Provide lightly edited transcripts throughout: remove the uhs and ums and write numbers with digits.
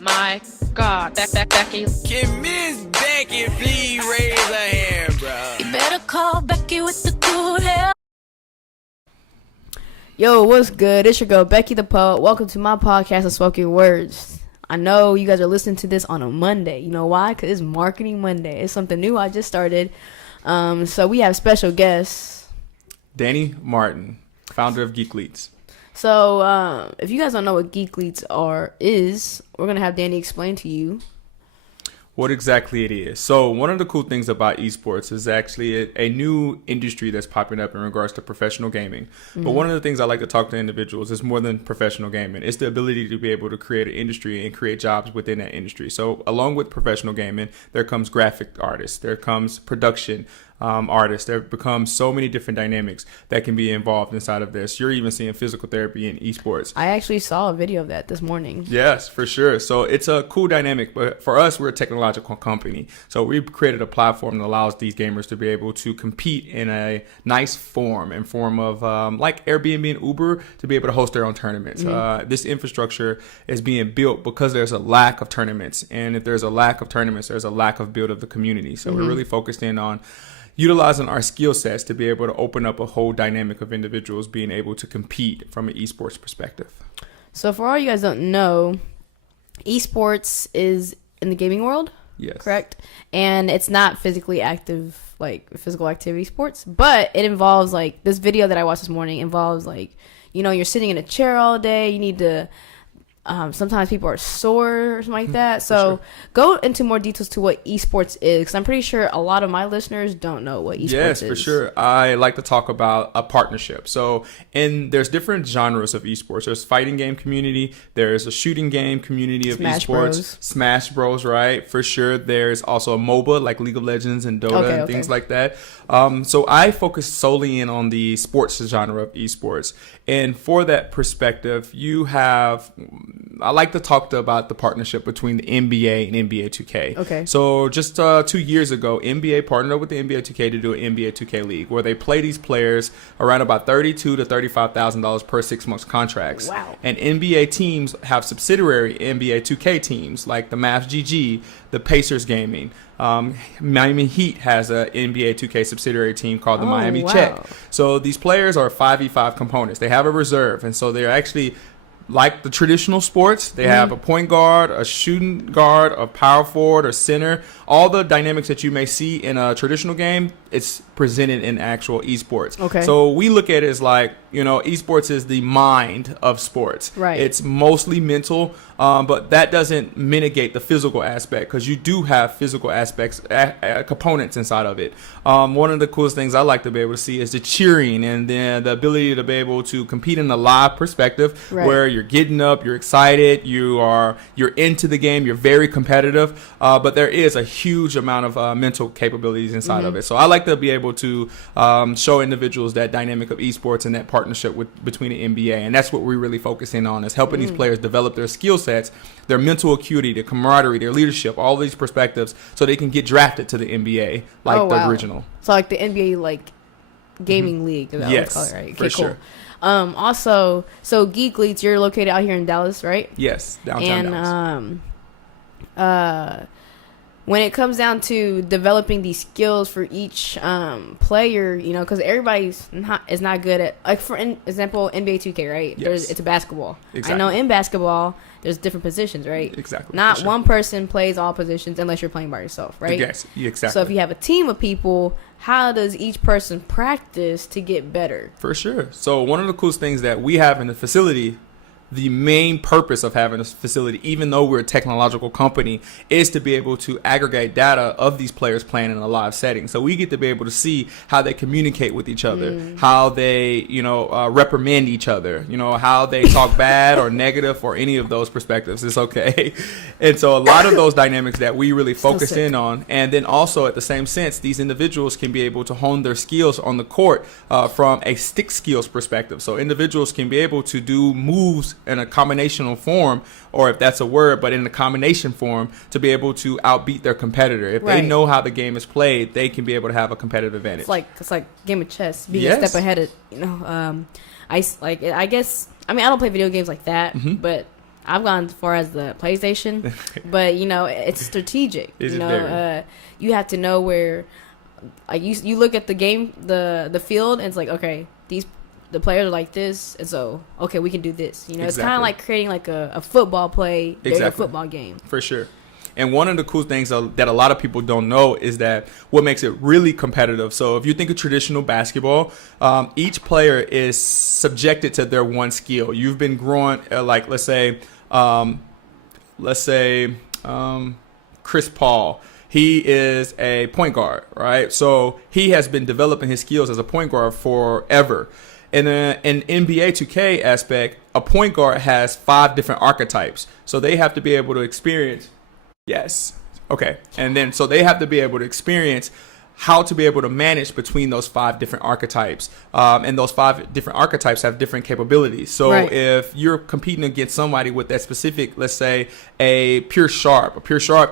my God, Becky. Can Miss Becky please raise her hand, bro? You better call Becky with the good hair. Yo, what's good? It's your girl, Becky the Poet. Welcome to my podcast, Unspoken Words. I know you guys are listening to this on a Monday. You know why? Because it's Marketing Monday. It's something new I just started. So we have special guests. Danny Martin, founder of Geekletes. So if you guys don't know what Geekletes is, we're going to have Danny explain to you What exactly it is. So one of the cool things about esports is actually a new industry that's popping up in regards to professional gaming. But one of the things I like to talk to individuals is more than professional gaming. It's the ability to be able to create an industry and create jobs within that industry. So along with professional gaming, there comes graphic artists, there comes production artists. There becomes so many different dynamics that can be involved inside of this. You're even seeing physical therapy in esports. I actually saw a video of that this morning. Yes, for sure. So it's a cool dynamic, but for us, we're a technological company. So we've created a platform that allows these gamers to be able to compete in a nice form of like Airbnb and Uber to be able to host their own tournaments. This infrastructure is being built because there's a lack of tournaments. And if there's a lack of tournaments, there's a lack of build of the community. So we're really focused in on utilizing our skill sets to be able to open up a whole dynamic of individuals being able to compete from an esports perspective. So for all you guys don't know, esports is in the gaming world. Yes. Correct? And it's not physically active, like physical activity sports, but it involves, like, this video that I watched this morning involves, like, you know, you're sitting in a chair all day. You need to, sometimes people are sore or something like that. So sure. Go into more details to what esports is, because I'm pretty sure a lot of my listeners don't know what esports is. Yes, for sure. I like to talk about a partnership. So, there's different genres of esports. There's fighting game community. There's a shooting game community of Smash esports. Bros. Smash Bros, right? For sure. There's also a MOBA like League of Legends and Dota and things like that. So I focus solely in on the sports genre of esports. And for that perspective, I like to talk about the partnership between the NBA and NBA 2K. Okay. So just 2 years ago, NBA partnered up with the NBA 2K to do an NBA 2K league where they play these players around about $32,000 to $35,000 per 6 months contracts. Wow. And NBA teams have subsidiary NBA 2K teams like the Mavs GG, the Pacers Gaming. Miami Heat has a NBA 2K subsidiary team called the Miami wow. Check. So these players are 5v5 components. They have a reserve, and so they're actually like the traditional sports. They have a point guard, a shooting guard, a power forward, or center. All the dynamics that you may see in a traditional game, it's presented in actual esports. Okay. So we look at it as like, you know, esports is the mind of sports. Right. It's mostly mental, but that doesn't mitigate the physical aspect, because you do have physical aspects, components inside of it. One of the coolest things I like to be able to see is the cheering and then the ability to be able to compete in a live perspective, right, where you're getting up, you're excited, you're into the game, you're very competitive, but there is a huge amount of mental capabilities inside of it. So I like to be able to show individuals that dynamic of esports and that partnership between the NBA, and that's what we're really focusing on, is helping these players develop their skill sets, their mental acuity, their camaraderie, their leadership, all these perspectives, so they can get drafted to the NBA like the original. So like the NBA, like gaming league. Is that Yes, what it's called, right? for sure. Cool. Also, so Geekletes, you're located out here in Dallas, right? Yes, downtown Dallas. When it comes down to developing these skills for each player, you know, because everybody's is not good at, like, for example, NBA 2K, right? Yes. It's a basketball. Exactly. I know in basketball, there's different positions, right? Exactly. Not for sure. one person plays all positions unless you're playing by yourself, right? Yes, exactly. So if you have a team of people, how does each person practice to get better? For sure. So one of the coolest things that we have in the facility, the main purpose of having this facility, even though we're a technological company, is to be able to aggregate data of these players playing in a live setting. So we get to be able to see how they communicate with each other, how they, reprimand each other, how they talk bad or negative or any of those perspectives. It's okay. And so a lot of those dynamics that we really focus in on. And then also at the same sense, these individuals can be able to hone their skills on the court from a stick skills perspective. So individuals can be able to do moves in a combinational form, or if that's a word, but in a combination form, to be able to outbeat their competitor. If they know how the game is played, they can be able to have a competitive advantage. It's like game of chess, being a step ahead of, I guess, I mean, I don't play video games like that, but I've gone as far as the PlayStation, but you know, it's strategic. You have to know where, like you look at the game, the field, and it's like, okay, the players are like this, and so okay, we can do this. You know, It's kind of like creating like a football play, a football game. For sure. And one of the cool things that a lot of people don't know is that what makes it really competitive. So if you think of traditional basketball, each player is subjected to their one skill. You've been growing, like let's say Chris Paul. He is a point guard, right? So he has been developing his skills as a point guard forever. In an NBA 2K aspect, a point guard has 5 different archetypes. So they have to be able to experience. Yes. Okay. And then so they have to be able to experience how to be able to manage between those 5 different archetypes. And those 5 different archetypes have different capabilities. So if you're competing against somebody with that specific, let's say a pure sharp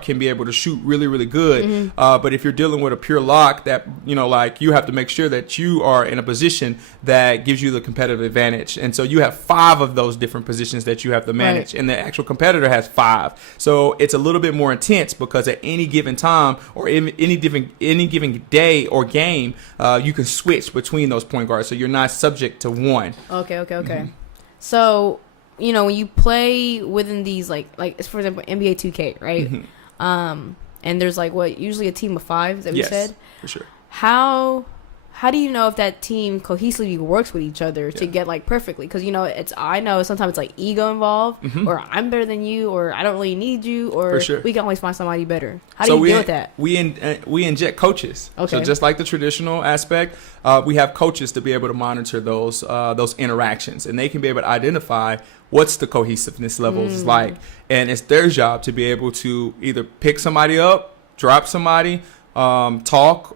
can be able to shoot really, really good. But if you're dealing with a pure lock, that, you know, like you have to make sure that you are in a position that gives you the competitive advantage. And so you have 5 of those different positions that you have to manage. And the actual competitor has 5. So it's a little bit more intense because at any given time or any given day or game, you can switch between those point guards, so you're not subject to one. Okay. So, you know, when you play within these like for example NBA 2K, right? And there's like usually a team of 5 that we said. For sure. How do you know if that team cohesively works with each other to get like perfectly? Because, you know, I know sometimes it's like ego involved, or I'm better than you, or I don't really need you, or we can always find somebody better. How do you deal with that? We inject coaches. Okay. So just like the traditional aspect, we have coaches to be able to monitor those interactions, and they can be able to identify what's the cohesiveness levels like, and it's their job to be able to either pick somebody up, drop somebody, talk,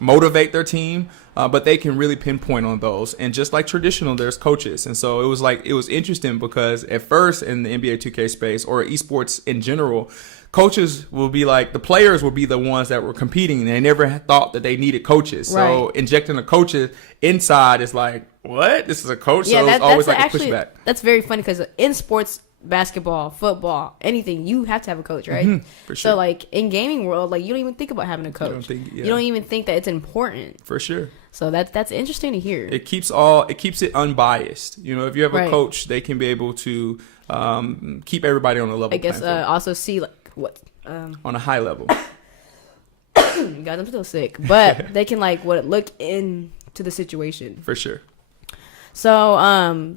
motivate their team, but they can really pinpoint on those. And just like traditional, there's coaches. And so it was interesting because at first in the NBA 2K space or esports in general, coaches will be like, the players will be the ones that were competing, and they never thought that they needed coaches. So injecting the coaches inside is like, what? This is a coach? Yeah, so it's always like a pushback. That's very funny because in sports, basketball, football, anything, you have to have a coach, right? For sure. So like in gaming world, like you don't even think about having a coach. You don't even think that it's important. For sure. So that's interesting to hear. It keeps it unbiased. You know, if you have a coach, they can be able to keep everybody on a level. I guess also see like what on a high level. Guys, I'm still sick, but they can like look into the situation. For sure. So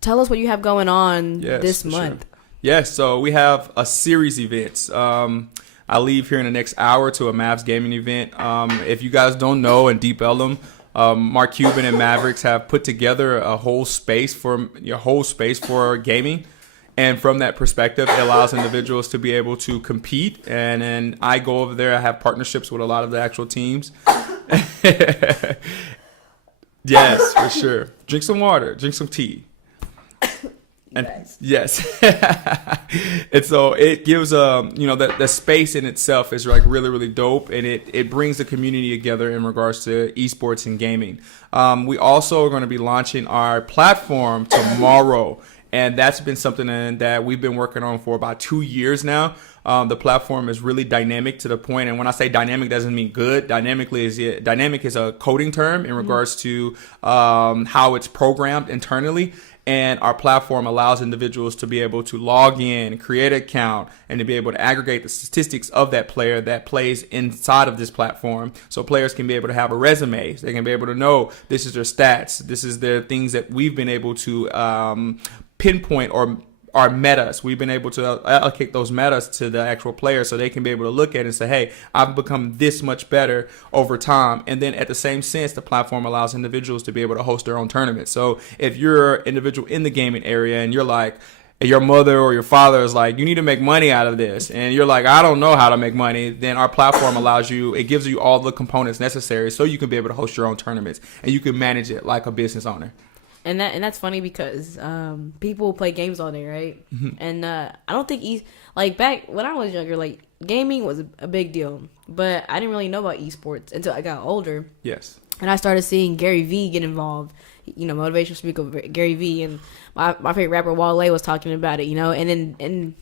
tell us what you have going on this month. Sure. Yes, so we have a series of events. I leave here in the next hour to a Mavs gaming event. If you guys don't know, in Deep Ellum, Mark Cuban and Mavericks have put together a whole space for gaming. And from that perspective, it allows individuals to be able to compete. And then I go over there. I have partnerships with a lot of the actual teams. Yes, for sure. Drink some water. Drink some tea. And yes. And so it gives the space in itself is like really, really dope, and it brings the community together in regards to esports and gaming. We also are going to be launching our platform tomorrow, and that's been something that we've been working on for about 2 years now. The platform is really dynamic to the point, and when I say dynamic, doesn't mean good. Dynamic is a coding term in regards to how it's programmed internally. And our platform allows individuals to be able to log in, create an account, and to be able to aggregate the statistics of that player that plays inside of this platform. So players can be able to have a resume. They can be able to know this is their stats. This is the things that we've been able to pinpoint or our metas. We've been able to allocate those metas to the actual player so they can be able to look at it and say, hey, I've become this much better over time. And then at the same sense, the platform allows individuals to be able to host their own tournaments. So if you're an individual in the gaming area and you're like, your mother or your father is like, you need to make money out of this, and you're like, I don't know how to make money, then our platform it gives you all the components necessary so you can be able to host your own tournaments and you can manage it like a business owner. And that's funny because people play games all day, right? And I don't think like back when I was younger, like gaming was a big deal, but I didn't really know about esports until I got older. Yes. And I started seeing Gary Vee get involved motivational speaker Gary Vee, and my favorite rapper Wale was talking about it, and in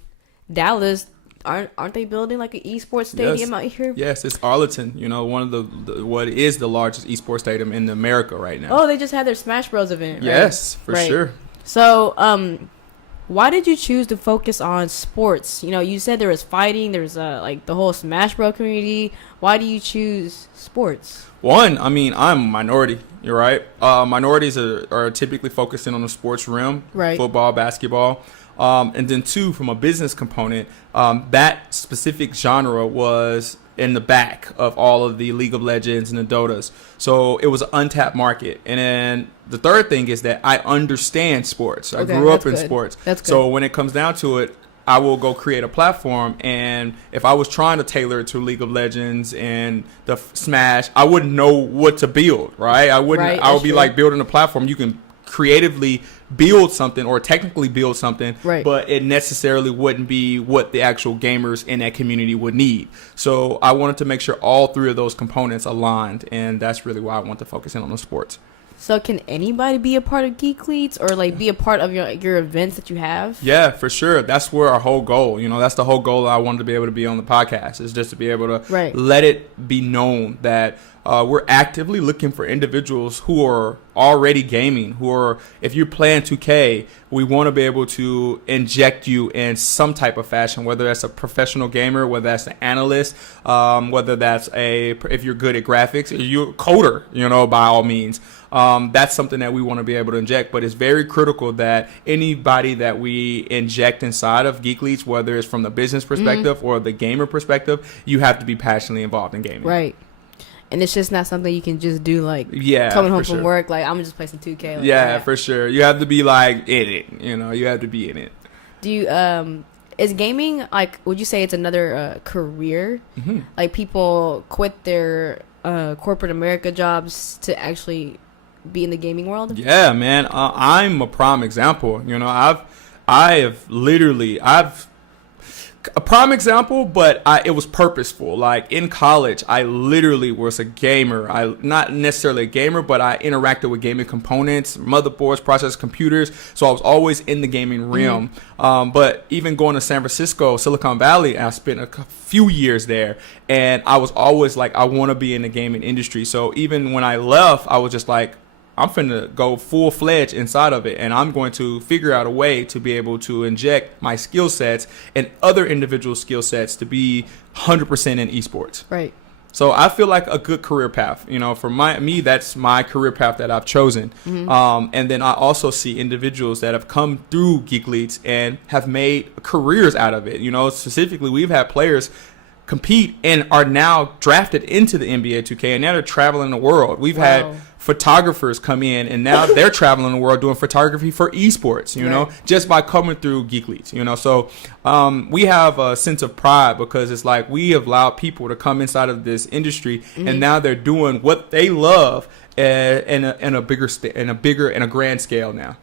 Dallas, aren't they building like an esports stadium out here? Yes, it's Arlington. One of the what is the largest esports stadium in America right now. Oh, they just had their Smash Bros event. Right? Yes, for sure. So, why did you choose to focus on sports? You said there was fighting, there's like the whole Smash Bros community. Why do you choose sports? One, I'm a minority. You're right. Minorities are typically focusing on the sports realm, right? Football, basketball. And then two, from a business component, that specific genre was in the back of all of the League of Legends and the Dotas. So it was an untapped market. And then the third thing is that I understand sports. I grew up in sports. That's good. So when it comes down to it, I will go create a platform, and if I was trying to tailor it to League of Legends and the Smash, I wouldn't know what to build, right? I wouldn't. Right, I would be like building a platform. You can creatively build something or technically build something, right, but it necessarily wouldn't be what the actual gamers in that community would need. So I wanted to make sure all three of those components aligned, and that's really why I want to focus in on the sports. So can anybody be a part of Geekletes or like be a part of your events that you have? Yeah, for sure. That's where our whole goal, that's the whole goal I wanted to be able to be on the podcast, is just to be able to let it be known that we're actively looking for individuals who are already gaming, if you're playing 2K, we want to be able to inject you in some type of fashion, whether that's a professional gamer, whether that's an analyst, whether that's if you're good at graphics, or you're a coder, by all means. That's something that we want to be able to inject, but it's very critical that anybody that we inject inside of Geekletes, whether it's from the business perspective or the gamer perspective, you have to be passionately involved in gaming. Right. And it's just not something you can just do coming home from work. Like, I'm just playing some 2K. For sure. You have to be in it. You have to be in it. Do you is gaming would you say it's another career? Mm-hmm. Like, people quit their corporate America jobs to actually be in the gaming world? Yeah, man. I'm a prime example. I've a prime example, but it was purposeful. Like, in college, I literally was a gamer. Not necessarily a gamer, but I interacted with gaming components, motherboards, processors, computers. So I was always in the gaming realm. But even going to San Francisco, Silicon Valley, I spent a few years there, and I was always like, I want to be in the gaming industry. So even when I left, I was just like, I'm finna go full-fledged inside of it, and I'm going to figure out a way to be able to inject my skill sets and other individual skill sets to be 100% in esports. Right. So I feel like a good career path. For me, that's my career path that I've chosen. Mm-hmm. And then I also see individuals that have come through Geekletes and have made careers out of it. Specifically, we've had players compete and are now drafted into the NBA 2K, and now they're traveling the world. We've had photographers come in, and now they're traveling the world doing photography for esports, just by coming through Geekletes, So we have a sense of pride because it's like we have allowed people to come inside of this industry, and now they're doing what they love in a bigger and a grand scale now.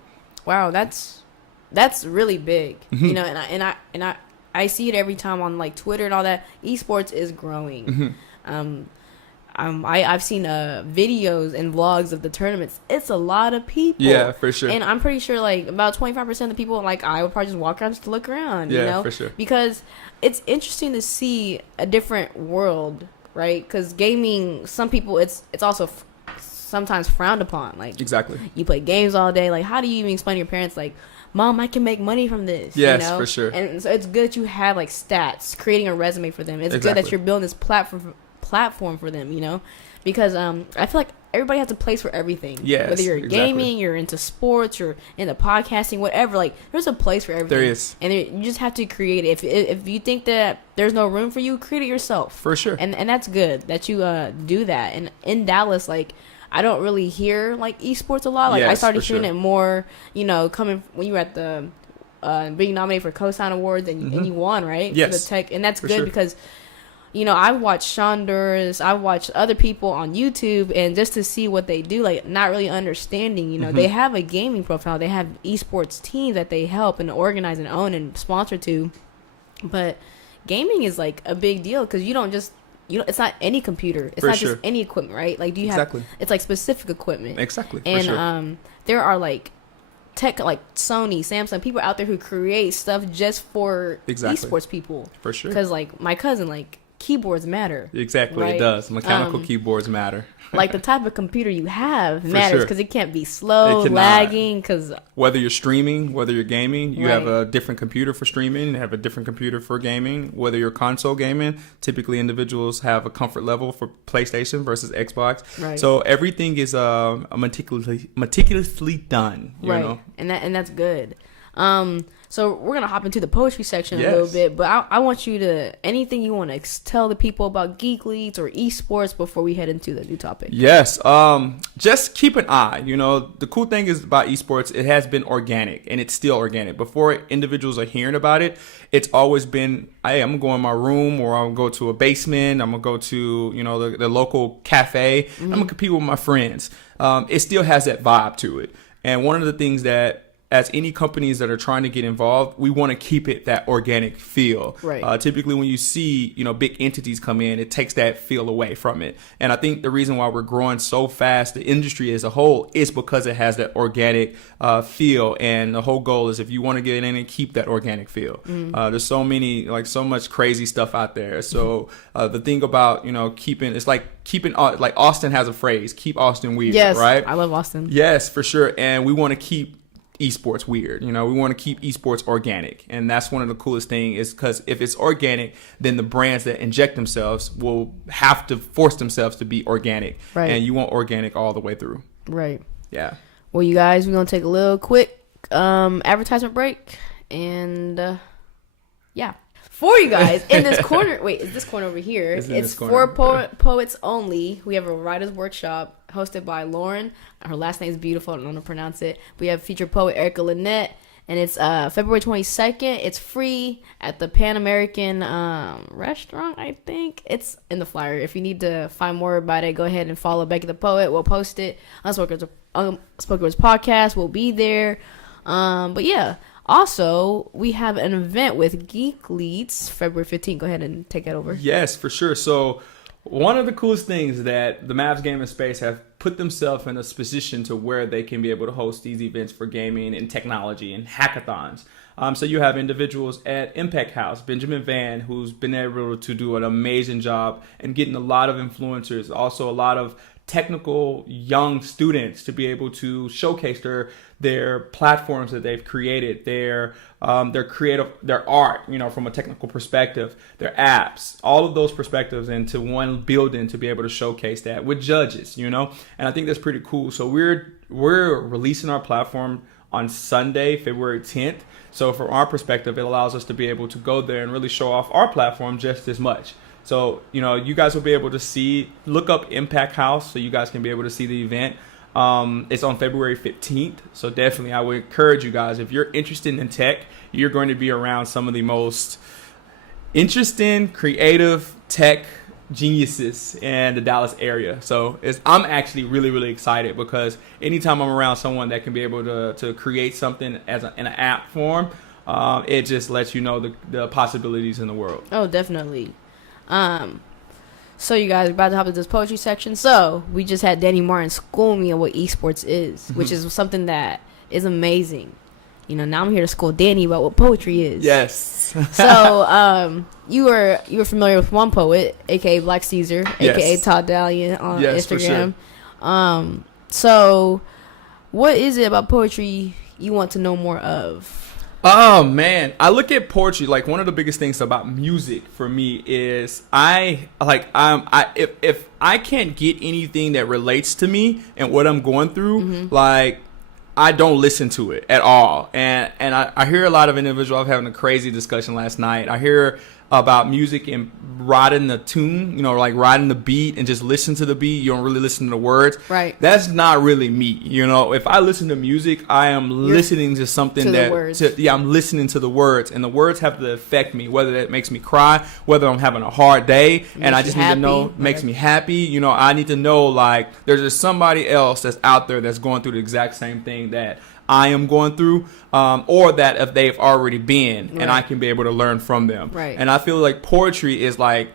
Wow, that's really big, and I see it every time on Twitter and all that. Esports is growing. Mm-hmm. I've seen videos and vlogs of the tournaments. It's a lot of people. Yeah, for sure. And I'm pretty sure about 25% of the people I would probably just walk around just to look around. Yeah, for sure. Because it's interesting to see a different world, right? Because gaming, some people it's also sometimes frowned upon. Exactly. You play games all day. How do you even explain to your parents Mom, I can make money from this. Yes, for sure. And so it's good that you have stats, creating a resume for them. It's good that you're building this platform for them, because I feel like everybody has a place for everything. Yes, whether you're gaming, you're into sports, you're into podcasting, whatever. There's a place for everything. There is, and you just have to create it. If you think that there's no room for you, create it yourself. For sure. And that's good that you do that. And in Dallas, I don't really hear esports a lot. I started hearing it more, coming when you were at the being nominated for Cosign Awards and you won, right? Yes. For the tech, and that's good because I've watched Shonduras, I've watched other people on YouTube, and just to see what they do, not really understanding, they have a gaming profile, they have esports teams that they help and organize and own and sponsor to, but gaming is a big deal because you don't just it's not any computer. It's For not sure. just any equipment, right? Like, do you Exactly. have? It's like specific equipment. Exactly. For And sure. there are like tech, like Sony, Samsung, people out there who create stuff just for Exactly. esports people. For sure. Because like my cousin, like keyboards matter. Exactly. right? It does. Mechanical keyboards matter. Like the type of computer you have matters sure. because it can't be slow, It cannot. lagging. Because Whether you're streaming, whether you're gaming, you have Right. a different computer for streaming, you have a different computer for gaming. Whether you're console gaming, typically individuals have a comfort level for PlayStation versus Xbox. Right. So everything is meticulously done. You right, know? and that's good. So we're gonna hop into the poetry section a Yes. little bit, but I want you to anything you want to tell the people about Geekletes or esports before we head into the new topic. Yes. Just keep an eye. You know, the cool thing is about esports, it has been organic and it's still organic. Before individuals are hearing about it, it's always been, hey, I'm gonna go in my room or I'm gonna go to a basement. I'm gonna go to, the local cafe. I'm gonna compete with my friends. It still has that vibe to it. And one of the things that, as any companies that are trying to get involved, we want to keep it that organic feel. Right. Typically, when you see big entities come in, it takes that feel away from it. And I think the reason why we're growing so fast, the industry as a whole, is because it has that organic feel. And the whole goal is if you want to get in and keep that organic feel. There's so much crazy stuff out there. So the thing about keeping like Austin has a phrase, keep Austin weird. Yes, right? I love Austin. Yes, for sure. And we want to keep esports weird. We want to keep esports organic. And that's one of the coolest things is because if it's organic, then the brands that inject themselves will have to force themselves to be organic. Right. And you want organic all the way through. Right. Yeah. Well, you guys, we're gonna take a little quick advertisement break, and yeah. For you guys in this corner, wait, is this corner over here? It's in It's this corner, for poets only. We have a writer's workshop hosted by Lauren. Her last name is beautiful. I don't know how to pronounce it. We have featured poet Erica Lynette, and it's February 22nd. It's free at the Pan American restaurant, I think. It's in the flyer. If you need to find more about it, go ahead and follow Becky the Poet. We'll post it. Unspoken Words Podcast will be there. But yeah. Also, we have an event with Geekletes February 15th. Go ahead and take that over. Yes, for sure. So one of the coolest things that the Mavs gaming space have put themselves in a position to where they can be able to host these events for gaming and technology and hackathons. So you have individuals at Impact House, Benjamin Van, who's been able to do an amazing job and getting a lot of influencers, also a lot of technical young students to be able to showcase their platforms that they've created, their creative, their art, from a technical perspective, their apps, all of those perspectives into one building to be able to showcase that with judges, and I think that's pretty cool. So we're releasing our platform on Sunday, February 10th. So from our perspective, it allows us to be able to go there and really show off our platform just as much. So, you guys will be able to look up Impact House so you guys can be able to see the event. It's on February 15th. So definitely I would encourage you guys, if you're interested in tech, you're going to be around some of the most interesting, creative tech geniuses in the Dallas area. So I'm actually really, really excited because anytime I'm around someone that can be able to create something in an app form, it just lets you know the possibilities in the world. Oh, definitely. So you guys are about to hop into this poetry section. So we just had Danny Martin school me on what esports is, which is something that is amazing. Now I'm here to school Danny about what poetry is. Yes. So you were familiar with one poet, aka Black Caesar, aka Yes. Todd Dalian on Yes, for Instagram. So what is it about poetry you want to know more of? Oh man, I look at poetry like one of the biggest things about music for me is if I can't get anything that relates to me and what I'm going through, like I don't listen to it at all. And I hear a lot of individuals. I was having a crazy discussion last night. I hear about music and riding the tune, like riding the beat and just listen to the beat. You don't really listen to the words. Right. That's not really me. If I listen to music, I am listening to something I'm listening to the words, and the words have to affect me, whether that makes me cry, whether I'm having a hard day, and I just need to know, makes me happy. I need to know like there's just somebody else that's out there that's going through the exact same thing that I am going through, or that if they've already been, and I can be able to learn from them. Right. And I feel like poetry is like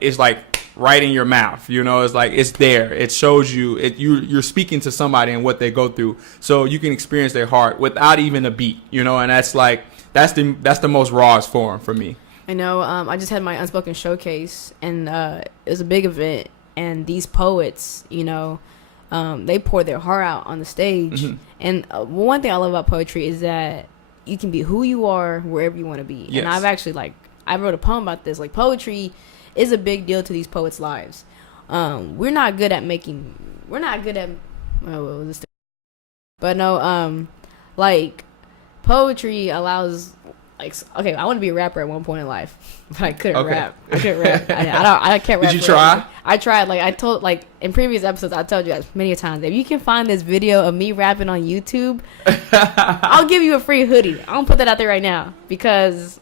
right in your mouth. You know, it's like it's there. It shows you. You're speaking to somebody and what they go through, so you can experience their heart without even a beat. You know, and that's the most rawest form for me. I know. I just had my Unspoken showcase, and it was a big event. And these poets, you know, they pour their heart out on the stage. Mm-hmm. And one thing I love about poetry is that you can be who you are wherever you want to be. Yes. And I've actually I wrote a poem about this. Like, poetry is a big deal to these poets' lives. We're not good at but no, like, poetry allows, like, okay, I want to be a rapper at one point in life, but I couldn't rap. I couldn't rap. I can't rap. Did you try? I tried. Like, I told, like, in previous episodes, I told you guys many times, if you can find this video of me rapping on YouTube, I'll give you a free hoodie. I'll put that out there right now, because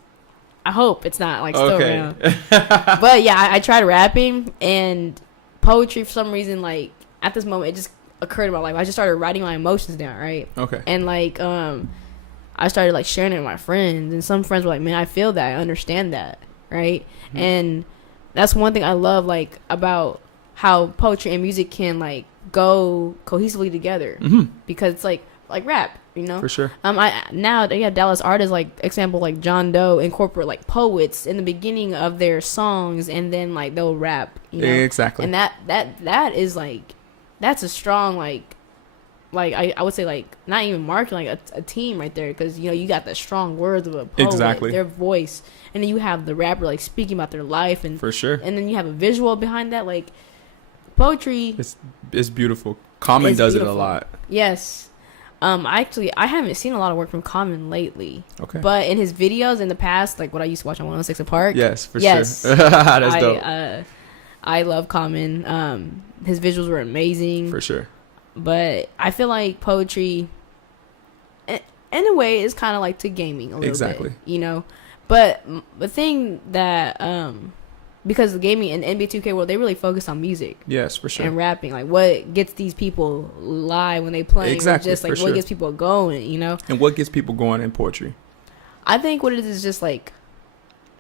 I hope it's not, like, still around. But yeah, I tried rapping, and poetry, for some reason, like, at this moment, it just occurred in my life. I just started writing my emotions down, right? Okay. And, like, I started, like, sharing it with my friends, and some friends were like, man, I feel that, I understand that, right? Mm-hmm. And that's one thing I love, like, about how poetry and music can, like, go cohesively together. Mm-hmm. Because it's like rap, you know? For sure. Dallas artists, like, example, like John Doe, incorporate, like, poets in the beginning of their songs, and then, like, they'll rap, you know? Exactly. And that is, like, that's a strong, like I would say, like, not even marketing, like a team right there, because, you know, you got the strong words of a poet, their voice, and then you have the rapper, like, speaking about their life, and for sure, and then you have a visual behind that. Like, poetry, it's beautiful. Common does it a lot. Yes. I haven't seen a lot of work from Common lately. Okay. But in his videos in the past, like what I used to watch on 106 & Park. Yes, for sure. That's dope. I love Common. His visuals were amazing. For sure. But I feel like poetry, in a way, is kind of like to gaming a little bit, you know. But the thing that, because the gaming and NBA 2K world, they really focus on music. Yes, for sure. And rapping, like what gets these people live when they play. Exactly, just like what gets people going, you know. And what gets people going in poetry? I think what it is just like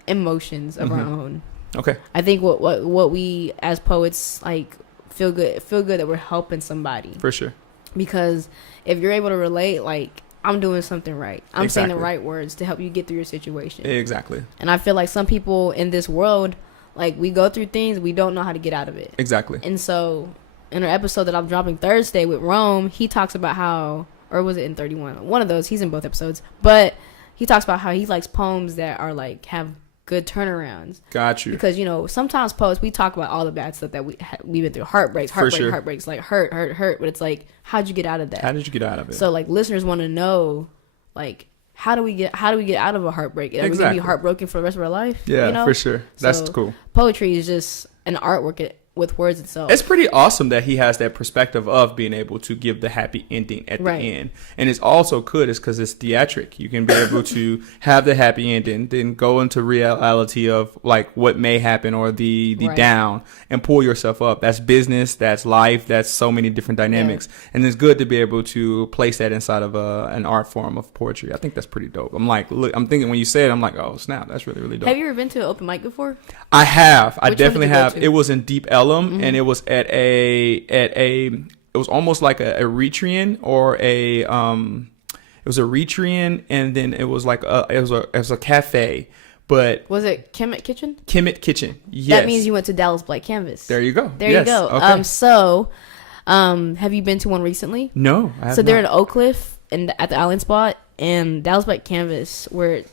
emotions of our own. Okay. I think what we as poets like feel good that we're helping somebody. For sure. Because if you're able to relate, like, I'm doing something right. I'm saying the right words to help you get through your situation. Exactly. And I feel like some people in this world, like, we go through things, we don't know how to get out of it. Exactly. And so in an episode that I'm dropping Thursday with Rome, he talks about how, or was it in 31? One of those, he's in both episodes. But he talks about how he likes poems that are like, have good turnarounds. Got you. Because, you know, sometimes poets, we talk about all the bad stuff that we've been through, heartbreaks, like hurt, but it's like, how'd you get out of that? How did you get out of it? So, like, listeners want to know, like, how do we get out of a heartbreak? Are we gonna be heartbroken for the rest of our life? Yeah, you know? For sure. That's cool. Poetry is just an artwork with words itself. It's pretty awesome that he has that perspective of being able to give the happy ending at the end. And it's also good is because it's theatric. You can be able to have the happy ending, then go into reality of like what may happen or the down, and pull yourself up. That's business, that's life, that's so many different dynamics. Yeah. And it's good to be able to place that inside of an art form of poetry. I think that's pretty dope. I'm like, look, I'm thinking when you say it, I'm like, oh snap, that's really, really dope. Have you ever been to an open mic before? I have. I definitely have. It was in Deep Ellum. Mm-hmm. And it was at it was almost like a Eritrean or it was a Eritrean, and then it was like it was a cafe. But was it Kemet Kitchen? Kemet Kitchen. Yes. That means you went to Dallas Black Canvas. There you go. There you go. Okay. Have you been to one recently? No, I have not. They're in Oak Cliff at the Island Spot, and Dallas Black Canvas,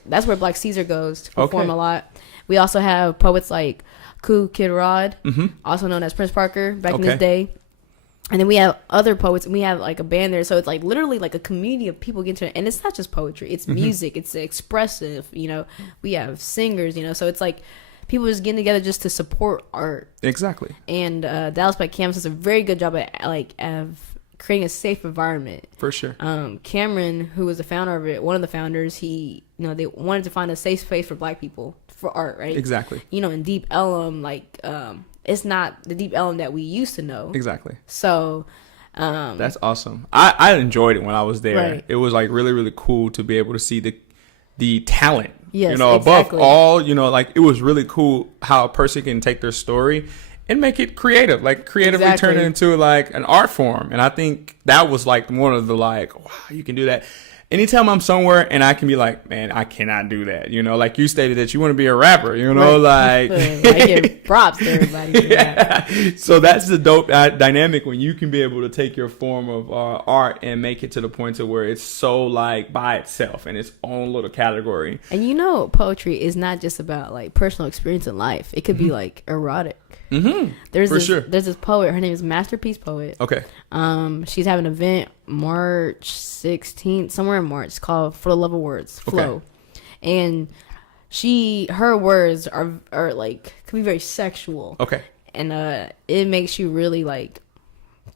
that's where Black Caesar goes to perform a lot. We also have poets like Cool Kid Rod, also known as Prince Parker back in his day. And then we have other poets, and we have like a band there. So it's like literally like a community of people getting to, and it's not just poetry, it's music, it's expressive, you know. We have singers, you know, so it's like people just getting together just to support art. Exactly. And Dallas Black Canvas does a very good job at creating a safe environment. For sure. Cameron, who was the founder of it, one of the founders, they wanted to find a safe space for Black people for art, right? Exactly. You know, in Deep Ellum, like, it's not the Deep Ellum that we used to know. Exactly. So, that's awesome. I enjoyed it when I was there. Right. It was like really, really cool to be able to see the talent. Yes, you know, above all, you know, like it was really cool how a person can take their story and make it creative, like creatively turn it into like an art form. And I think that was like one of the like, wow, you can do that. Anytime I'm somewhere and I can be like, man, I cannot do that. You know, like you stated that you want to be a rapper, you know, like. I give props to everybody. Yeah. So that's the dope dynamic when you can be able to take your form of art and make it to the point to where it's so like by itself in its own little category. And you know, poetry is not just about like personal experience in life. It could be like erotic. Mm-hmm. There's this poet. Her name is Masterpiece Poet. Okay. She's having an event March 16th, somewhere in March. It's called For the Love of Words, Flow. Okay. And her words are like could be very sexual. Okay. And it makes you really like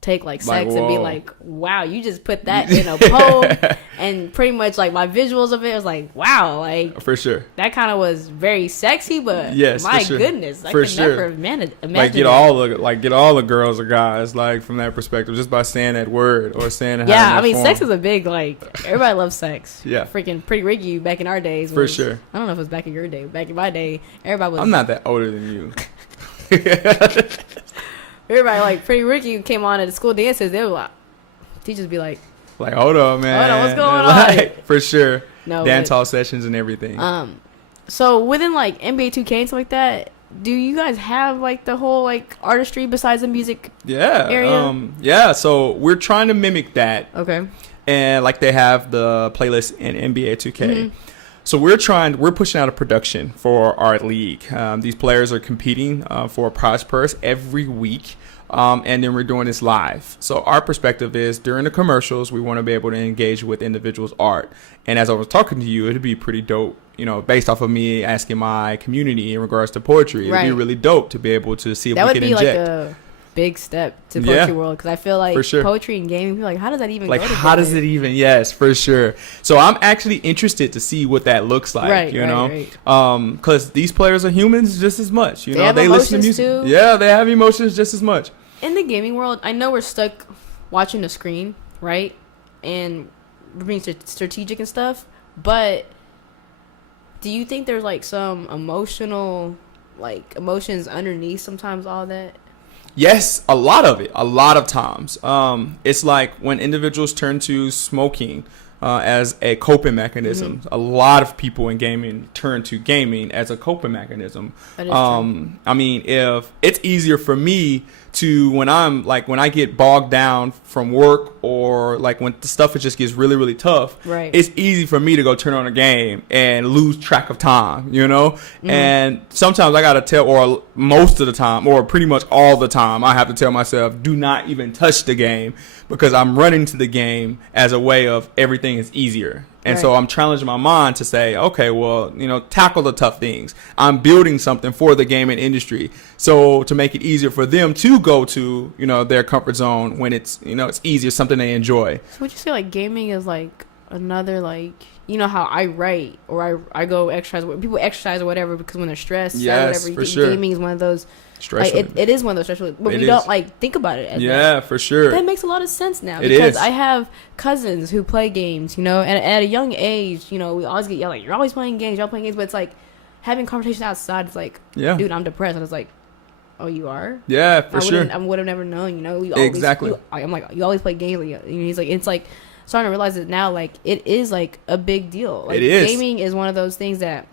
take like sex and be like, wow, you just put that in a poem. And pretty much like my visuals of it was like, wow, like for sure that kind of was very sexy, but yes, my sure. goodness, I for could sure. never imagine like get all the girls or guys like from that perspective just by saying that word or saying it. Yeah, I mean sex is a big like everybody loves sex. Yeah, freaking Pretty Ricky back in our days for sure. I don't know if it was back in your day. Back in my day, everybody was. I'm not that older than you. Everybody like Pretty Ricky came on at the school dances. They were like, teachers be like, hold on, man. Hold on, what's going like, on? For sure. No, dance hall sessions and everything. So within like NBA 2K and stuff like that, do you guys have like the whole like artistry besides the music? Area? Yeah. So we're trying to mimic that. Okay. And like they have the playlist in NBA 2K. Mm-hmm. So we're pushing out a production for our league. These players are competing for a prize purse every week. And then we're doing this live. So our perspective is during the commercials, we want to be able to engage with individuals' art. And as I was talking to you, it'd be pretty dope, you know, based off of me asking my community in regards to poetry. It'd be really dope to be able to see if we can inject. That would be like a big step to poetry world, because I feel like poetry and gaming, people are like, how does that even like go how does it even yes, for sure. So I'm actually interested to see what that looks like, you know, because these players are humans just as much, you know, they listen to music too. Yeah, they have emotions just as much. In the gaming world, I know we're stuck watching the screen, right, and we're being strategic and stuff, but do you think there's like some emotions underneath sometimes all that? Yes, a lot of it. A lot of times. It's like when individuals turn to smoking as a coping mechanism. Mm-hmm. A lot of people in gaming turn to gaming as a coping mechanism. That is true. I mean, if it's easier for me to when I get bogged down from work or like when the stuff just gets really, really tough, it's easy for me to go turn on a game and lose track of time, you know? Mm-hmm. And sometimes I got to tell, or most of the time, or pretty much all the time, I have to tell myself, do not even touch the game, because I'm running to the game as a way of everything is easier. And so I'm challenging my mind to say, okay, well, you know, tackle the tough things. I'm building something for the gaming industry. So to make it easier for them to go to, you know, their comfort zone when it's, you know, it's easier, something they enjoy. So would you say like gaming is like another, like, you know how I write or I go exercise, people exercise or whatever because when they're stressed, yes, whatever, for sure. Gaming is one of those. Stressful. It is one of those stressful, but we don't like think about it as that. For sure. That makes a lot of sense now, because I have cousins who play games, you know, and at a young age, you know, we always get yelled like, you're always playing games, but it's like having conversations outside. It's like, dude, I'm depressed, and it's like, oh, you are? Yeah, for sure. I would have never known, you know. I'm like, you always play games. Like, he's like, it's like starting to realize that now, like, it is like a big deal. Like, it is. Gaming is one of those things that,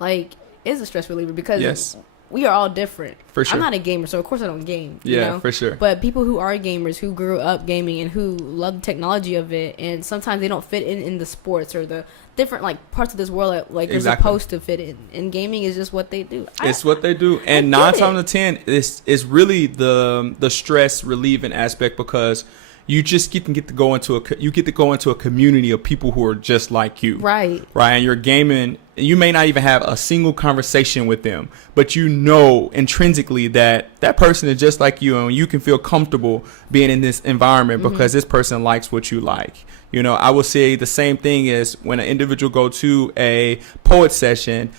like, is a stress reliever, because we are all different. For sure. I'm not a gamer, so of course I don't game. You know? For sure. But people who are gamers, who grew up gaming and who love the technology of it, and sometimes they don't fit in the sports or the different like parts of this world that like they're supposed to fit in. And gaming is just what they do. It's what they do. And 9 times out of 10, it's really the stress relieving aspect, because you just get to go into a community of people who are just like you. Right. And you're gaming. You may not even have a single conversation with them, but you know intrinsically that person is just like you, and you can feel comfortable being in this environment because this person likes what you like. You know, I will say the same thing is when an individual go to a poet session,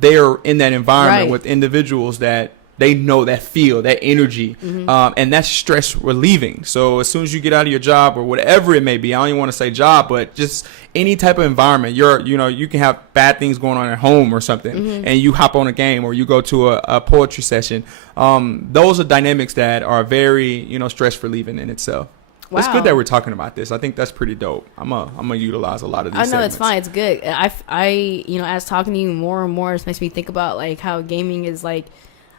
they're in that environment with individuals that they know that feel, that energy, and that's stress relieving. So as soon as you get out of your job or whatever it may be, I don't even want to say job, but just any type of environment, you can have bad things going on at home or something, and you hop on a game or you go to a poetry session. Those are dynamics that are very, stress relieving in itself. Wow. It's good that we're talking about this. I think that's pretty dope. I'm gonna utilize a lot of these. I know segments. It's fine. It's good. I as talking to you more and more, it makes me think about like how gaming is like.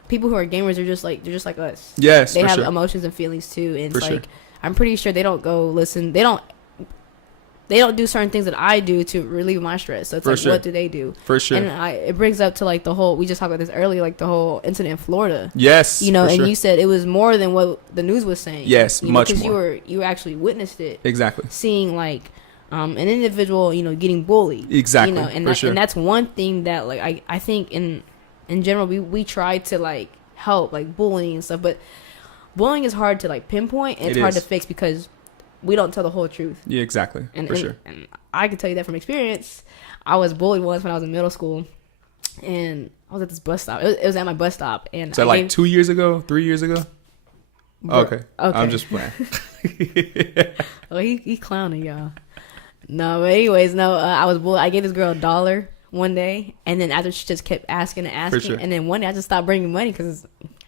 People who are gamers are just like us. Yes, they have sure. emotions and feelings too, and it's for like sure. I'm pretty sure they don't go listen. They don't do certain things that I do to relieve my stress. So it's for like, sure. what do they do? For sure. And it brings up to like the whole. We just talked about this earlier, like the whole incident in Florida. Yes, and sure. you said it was more than what the news was saying. Yes, much more. Because you actually witnessed it. Exactly. Seeing like an individual, getting bullied. Exactly. And for sure. And that's one thing that like I think in general we try to like help like bullying and stuff, but bullying is hard to like pinpoint, and it's hard to fix because we don't tell the whole truth. Yeah, exactly. For sure. And I can tell you that from experience. I was bullied once when I was in middle school, and I was at this bus stop. It was at my bus stop, and so like 2 years ago, 3 years ago. Okay. I'm just playing. Oh, he clowning y'all. No, but anyways, I was bullied. I gave this girl $1 one day, and then after she just kept asking and asking, sure. and then one day I just stopped bringing money because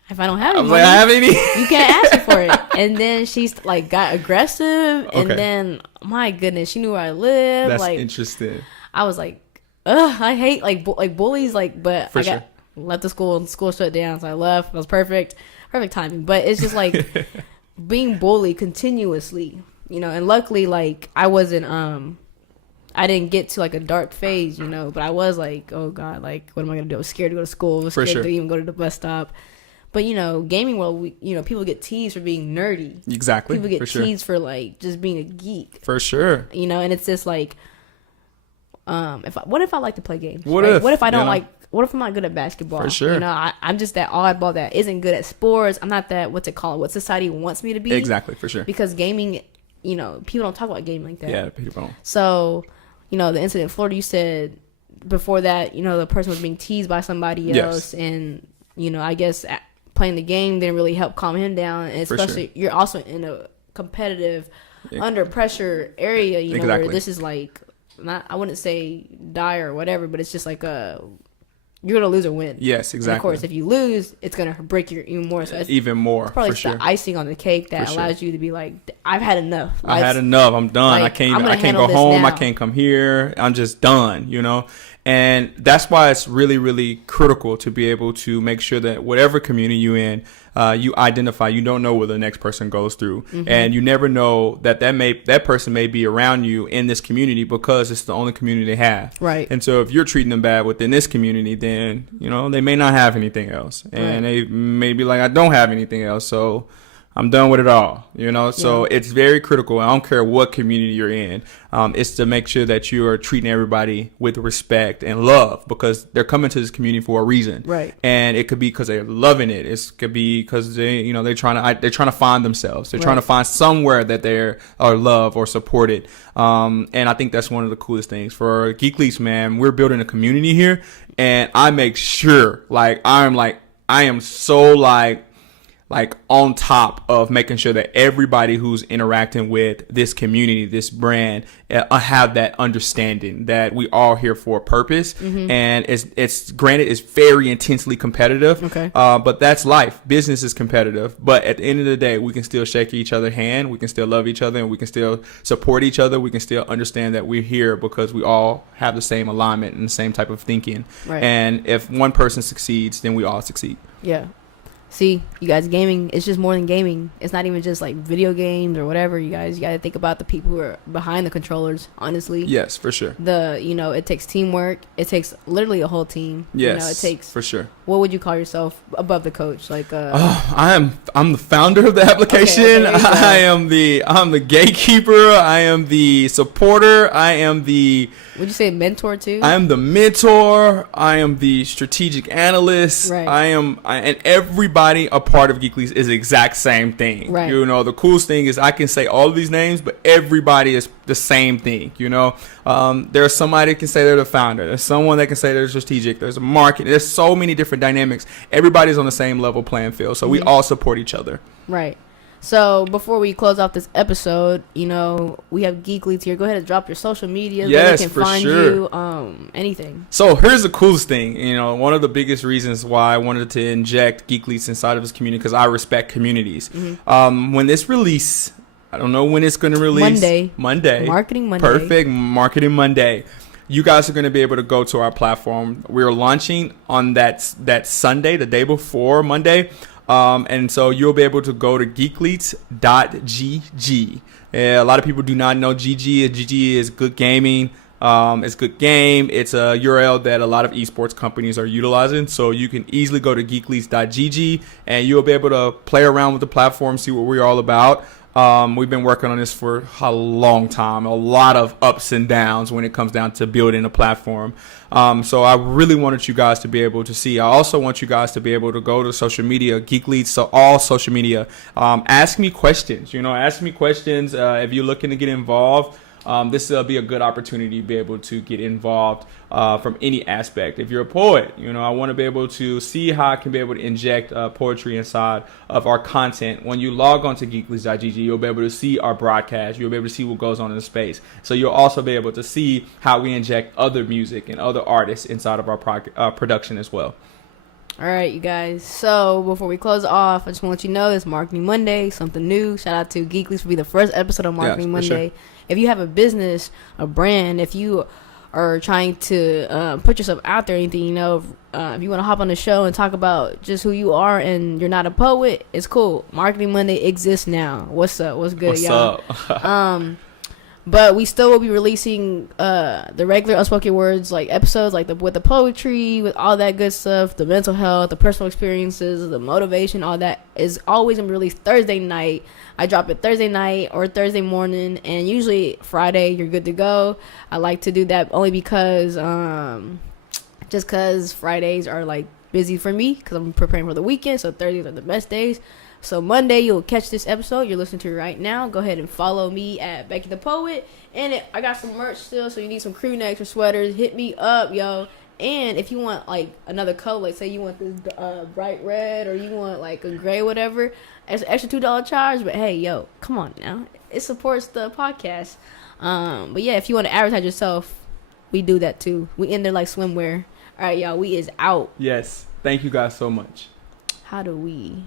if I don't have any I'm money, like, I have any. you can't ask me for it. And then she's like got aggressive, and then my goodness, she knew where I lived. That's like, interesting. I was like, ugh, I hate like bullies. Like, but for I sure. left the school, and school shut down, so I left. It was perfect timing. But it's just like being bullied continuously, And luckily, like I wasn't I didn't get to like a dark phase, but I was like, oh God, like what am I gonna do? I was scared to go to school. I was scared to even go to the bus stop. But gaming world, people get teased for being nerdy. Exactly. People get teased for like just being a geek. For sure. And it's just like, what if I like to play games? What if I don't like? What if I'm not good at basketball? For sure. I'm just that oddball that isn't good at sports. I'm not that what society wants me to be. Exactly. For sure. Because gaming, people don't talk about gaming like that. Yeah, people don't. So. The incident in Florida, you said before that, the person was being teased by somebody else. And, I guess playing the game didn't really help calm him down. And especially, you're also in a competitive, under pressure area, where this is like, I wouldn't say dire or whatever, but it's just like you're going to lose or win. Yes, exactly. And of course, if you lose, it's going to break you even more. So even more, it's probably for sure. the icing on the cake that allows you to be like, I've had enough. I had enough. I'm done. Like, I can't go home. Now. I can't come here. I'm just done, And that's why it's really, really critical to be able to make sure that whatever community you're in, you identify. You don't know what the next person goes through, and you never know that person may be around you in this community because it's the only community they have. Right. And so if you're treating them bad within this community, then they may not have anything else, and they may be like, I don't have anything else, so I'm done with it all, So it's very critical. I don't care what community you're in. It's to make sure that you are treating everybody with respect and love because they're coming to this community for a reason. Right. And it could be because they're loving it. It could be because they're trying to find themselves. They're trying to find somewhere that they are loved or supported. And I think that's one of the coolest things for Geekletes, man. We're building a community here, and I make sure I am so on top of making sure that everybody who's interacting with this community, this brand, have that understanding that we all here for a purpose. And it's granted, it's very intensely competitive. Okay. But that's life. Business is competitive. But at the end of the day, we can still shake each other's hand. We can still love each other, and we can still support each other. We can still understand that we're here because we all have the same alignment and the same type of thinking. Right. And if one person succeeds, then we all succeed. Yeah. See, you guys, gaming, it's just more than gaming. It's not even just like video games or whatever. You got to think about the people who are behind the controllers, honestly. Yes, for sure. It takes teamwork. It takes literally a whole team. Yes, it takes, for sure. What would you call yourself above the coach? Like, I'm the founder of the application. Okay, I'm the gatekeeper. I am the supporter. I am the, would you say mentor too? I am the mentor. I am the strategic analyst. Right. And everybody everybody a part of Geekletes is the exact same thing. Right. You know, the coolest thing is I can say all of these names, but everybody is the same thing. You know, there's somebody that can say they're the founder. There's someone that can say they're strategic. There's a market. There's so many different dynamics. Everybody's on the same level playing field, so we all support each other. Right. So before we close off this episode, you know, we have Geekletes here. Go ahead and drop your social media. Yes, where they can for find sure. you. Anything. So here's the coolest thing. You know, one of the biggest reasons why I wanted to inject Geekletes inside of this community, because I respect communities. When this release, I don't know when it's going to release. Monday. Marketing Monday. Perfect. Marketing Monday. You guys are going to be able to go to our platform. We're launching on that Sunday, the day before Monday. And so you'll be able to go to geekletes.gg. A lot of people do not know GG. GG is good gaming. It's good game. It's a URL that a lot of esports companies are utilizing. So you can easily go to geekletes.gg and you'll be able to play around with the platform, see what we're all about. We've been working on this for a long time, a lot of ups and downs when it comes down to building a platform. So I really wanted you guys to be able to see. I also want you guys to be able to go to social media, Geekletes, so all social media. Ask me questions. Ask me questions if you're looking to get involved. This will be a good opportunity to be able to get involved from any aspect. If you're a poet, I want to be able to see how I can be able to inject poetry inside of our content. When you log on to geekletes.gg, you'll be able to see our broadcast. You'll be able to see what goes on in the space. So you'll also be able to see how we inject other music and other artists inside of our production as well. All right, you guys. So before we close off, I just want to let you know it's Marketing Monday, something new. Shout out to Geekletes for being the first episode of Marketing Monday. Sure. If you have a business, a brand, if you are trying to put yourself out there, anything, if you want to hop on the show and talk about just who you are and you're not a poet, it's cool. Marketing Monday exists now. What's up? What's good, y'all? But we still will be releasing the regular Unspoken Words episodes, with the poetry, with all that good stuff, the mental health, the personal experiences, the motivation, all that is always going to be released Thursday night. I drop it Thursday night or Thursday morning, and usually Friday you're good to go. I like to do that only because just because Fridays are busy for me because I'm preparing for the weekend, so Thursdays are the best days. So Monday you'll catch this episode you're listening to right now. Go ahead and follow me at Becky the Poet. And I got some merch still, so you need some crew necks or sweaters, hit me up, yo. And if you want another color, say you want this bright red or you want a gray, whatever, it's an extra $2 charge. But hey, yo, come on now, it supports the podcast. But yeah, if you want to advertise yourself, we do that too. We in there like swimwear. All right, y'all, we is out. Yes, thank you guys so much. How do we?